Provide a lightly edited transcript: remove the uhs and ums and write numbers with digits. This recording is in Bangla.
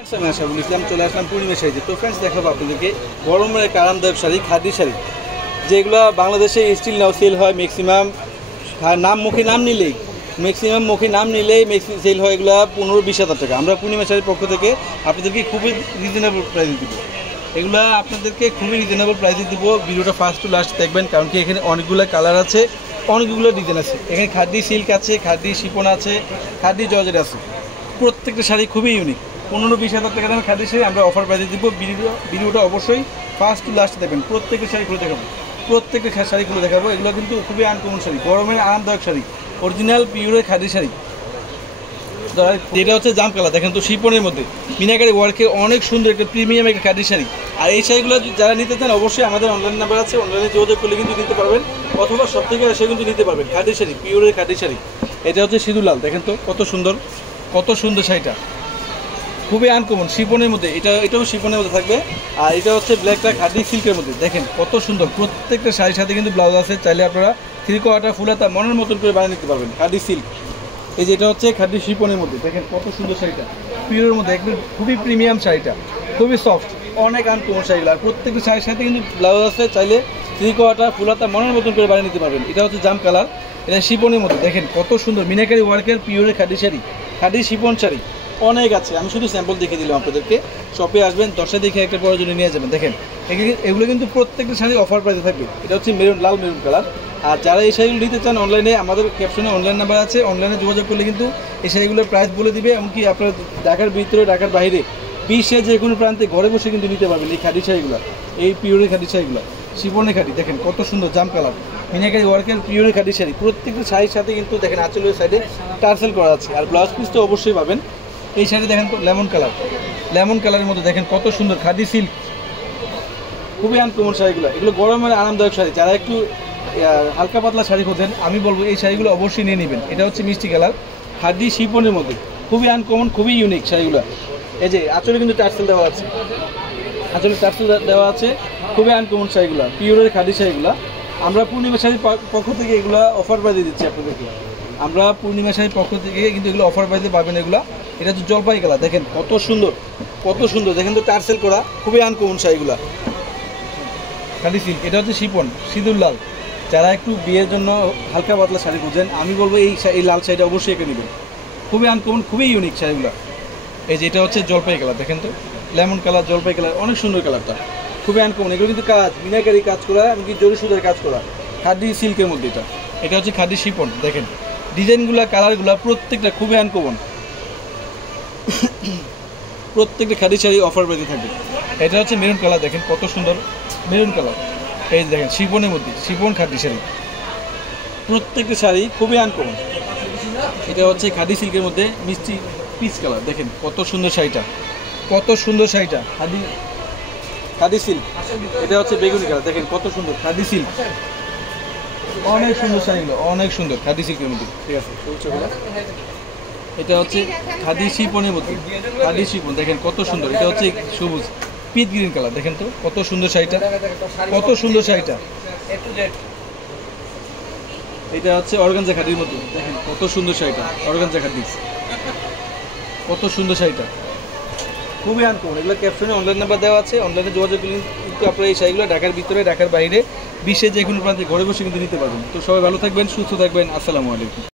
আমি আশাফুল ইসলাম চলে আসলাম পূর্ণিমা শাড়িতে। তো ফ্রেন্ডস দেখাবো আপনাদেরকে গরমের এক আরামদায়ক শাড়ি, খাদি শাড়ি, যেগুলো বাংলাদেশে স্টিল নাও সেল হয় ম্যাক্সিমাম। নাম নিলেই সেল হয় এগুলো 15-20 হাজার টাকা। আমরা পূর্ণিমা শাড়ির পক্ষ থেকে আপনাদেরকে খুবই রিজনেবল প্রাইসে দিব। এগুলো আপনাদেরকে খুবই রিজনেবল প্রাইসে দিব। ভিডিওটা ফার্স্ট টু লাস্ট দেখবেন, কারণ কি এখানে অনেকগুলো কালার আছে, অনেকগুলো ডিজাইন আছে। এখানে খাদি সিল্ক আছে, খাদি শিপন আছে, খাদি জর্জেট আছে। প্রত্যেকটা শাড়ি খুবই ইউনিক। 15-20 হাজার টাকা দামের খাদি শাড়ি আমরা অফার প্রাইসে দিব। ভিডিওটা অবশ্যই ফার্স্ট টু লাস্ট দেখবেন। প্রত্যেকটা শাড়িগুলো দেখাবো। এগুলো কিন্তু খুবই আনকমন শাড়ি, গরমের আরামদায়ক শাড়ি, অরিজিনাল পিওরের খাদি শাড়ি। যেটা হচ্ছে জাম কালার, দেখেন তো শিপনের মধ্যে মিনাকারি ওয়ার্কে অনেক সুন্দর একটা প্রিমিয়াম একটা খাদি শাড়ি। আর এই শাড়িগুলো যারা নিতে চান অবশ্যই আমাদের অনলাইন নাম্বার আছে, অনলাইনে যোগাযোগ করলে কিন্তু নিতে পারবেন, অথবা সব থেকে এসে কিন্তু নিতে পারবেন। খাদি শাড়ি, পিওরের খাদি শাড়ি। এটা হচ্ছে সিঁদুর লাল, দেখেন তো কত সুন্দর শাড়িটা, খুবই আনকমন শিপনের মধ্যে। এটাও শিপনের মধ্যে থাকবে। আর এটা হচ্ছে ব্ল্যাকটা খাদি সিল্কের মধ্যে, দেখেন কত সুন্দর। প্রত্যেকটা শাড়ির সাথে কিন্তু ব্লাউজ আছে, চাইলে আপনারা 3/4 ফুল হাতা মনের মতন করে বানিয়ে নিতে পারবেন। খাদি সিল্ক, এই যে এটা হচ্ছে খাদি শিপনের মধ্যে, দেখেন কত সুন্দর শাড়িটা, পিওরের মধ্যে একদম খুবই প্রিমিয়াম শাড়িটা, খুবই সফট, অনেক আনকমন শাড়িগুলো। আর প্রত্যেকটা শাড়ির সাথে কিন্তু ব্লাউজ আছে, চাইলে 3/4 ফুল হাতা মনের মতন করে বানিয়ে নিতে পারবেন। এটা হচ্ছে জাম কালার, এটা শিপনের মধ্যে, দেখেন কত সুন্দর মিনাকারি ওয়ার্কের পিওরের খাদি শাড়ি, খাদি শিপন শাড়ি অনেক আছে। আমি শুধু স্যাম্পল দেখিয়ে দিলাম আপনাদেরকে। শপে আসবেন, 10টা দেখে একটা প্রয়োজনে নিয়ে যাবেন। দেখেন এগুলো কিন্তু প্রত্যেকটা শাড়ি অফার প্রাইসে থাকবে। এটা হচ্ছে লাল মেরুন কালার। আর যারা এই শাড়িগুলো নিতে চান অনলাইনে, আমাদের ক্যাপশনে অনলাইন নাম্বার আছে, অনলাইনে যোগাযোগ করলে কিন্তু এই শাড়িগুলোর প্রাইস বলে দিবে। এমনকি আপনার ঢাকার ভিতরে, ঢাকার বাইরে, বিশ্বের যে কোনো প্রান্তে ঘরে বসে কিন্তু নিতে পারবেন এই খাদি শাড়িগুলো, এই পিওরের খাদি শাড়িগুলো, শিপনের খাদি। দেখেন কত সুন্দর জাম কালার, মিনাকারি ওয়ার্কের পিওরের খাদি শাড়ি। প্রত্যেকটা শাড়ির সাথে কিন্তু দেখেন আঁচলের সাইডে টার্সেল করা আছে। আর ব্লাউজ পিস তো অবশ্যই পাবেন। এই শাড়ি দেখেন তো লেমন কালারের মধ্যে, দেখেন কত সুন্দর খাদি সিল্ক, খুবই আনকমন শাড়িগুলো। এগুলো গরমের আরামদায়ক শাড়ি। যারা একটু হালকা পাতলা শাড়ি খোঁজেন, আমি বলবো এই শাড়িগুলো অবশ্যই নিয়ে নেবেন। এটা হচ্ছে মিষ্টি কালার, খাদি শিপনের মধ্যে, খুবই আনকমন, খুবই ইউনিক শাড়িগুলো। এই যে আঁচলে কিন্তু টার্সেল দেওয়া আছে, খুবই আনকমন শাড়িগুলো, পিওরের খাদি শাড়িগুলো। আমরা পূর্ণিমা শাড়ির পক্ষ থেকে এগুলো অফার প্রাইসে দিচ্ছি আপনাদেরকে। আমরা পূর্ণিমা শাড়ির পক্ষ থেকে কিন্তু এগুলো অফার প্রাইসে পাবেন। এগুলো এটা হচ্ছে জলপাই কালার, দেখেন কত সুন্দর, দেখেন তো টার্সেল করা, খুবই আনকমন শাড়িগুলো, খাদি সিল্ক। এটা হচ্ছে শিপন, সিঁদুর লাল। যারা একটু বিয়ের জন্য হালকা পাতলা শাড়ি খুঁজেন, আমি বলবো এই লাল শাড়িটা অবশ্যই এঁকে নেবেন। খুবই আনকমন, খুবই ইউনিক শাড়িগুলো। এই যে এটা হচ্ছে জলপাই কালার, দেখেন তো লেমন কালার, জলপাই কালার, অনেক সুন্দর কালারটা, খুবই আনকমন। এগুলো কিন্তু কাজ মিনাকারি কাজ করা, এমনকি জরি সুতার কাজ করা, খাদি সিল্কের মধ্যে। এটা হচ্ছে খাদি শিপন। দেখেন ডিজাইনগুলো, কালারগুলো প্রত্যেকটা খুবই আনকমন। প্রত্যেকটা খাদি শাড়ি অফার প্রাইসে থাকবে। এটা হচ্ছে মেরুন কালার, দেখেন কত সুন্দর মেরুন কালার। এই দেখেন শিপনের মধ্যে, শিপন খাদি শাড়ি, প্রত্যেকটা শাড়ি খুবই আনকমন। এটা হচ্ছে খাদি সিল্কের মধ্যে মিষ্টি পিচ কালার, দেখেন কত সুন্দর শাড়িটা, খাদি সিল্ক। এটা হচ্ছে বেগুনি কালার, দেখেন কত সুন্দর খাদি সিল্ক, অনেক সুন্দর শাড়িগুলো, অনেক সুন্দর খাদি সিল্কের মধ্যে। ঠিক আছে, এটা হচ্ছে খাদি শিপনের মধ্যে, খাদি শিপন, দেখেন কত সুন্দর। এটা হচ্ছে সবুজ পিচ গ্রিন কালার, দেখেন তো কত সুন্দর শাড়িটা, এটা হচ্ছে অর্গানজা খাদির মধ্যে, দেখেন কত সুন্দর শাড়িটা, অর্গানজা খাদি, কত সুন্দর শাড়িটা, খুবই আনকমন। এগুলো ক্যাপশনে অনলাইন নাম্বার দেওয়া আছে, অনলাইনে যোগাযোগ করলে কিন্তু আপনারা এই শাড়িগুলো ঢাকার ভিতরে, ঢাকার বাইরে, বিশ্বের যে কোনো প্রান্তে ঘরে বসে কিন্তু নিতে পারবেন। তো সবাই ভালো থাকবেন, সুস্থ থাকবেন। আসসালামু আলাইকুম।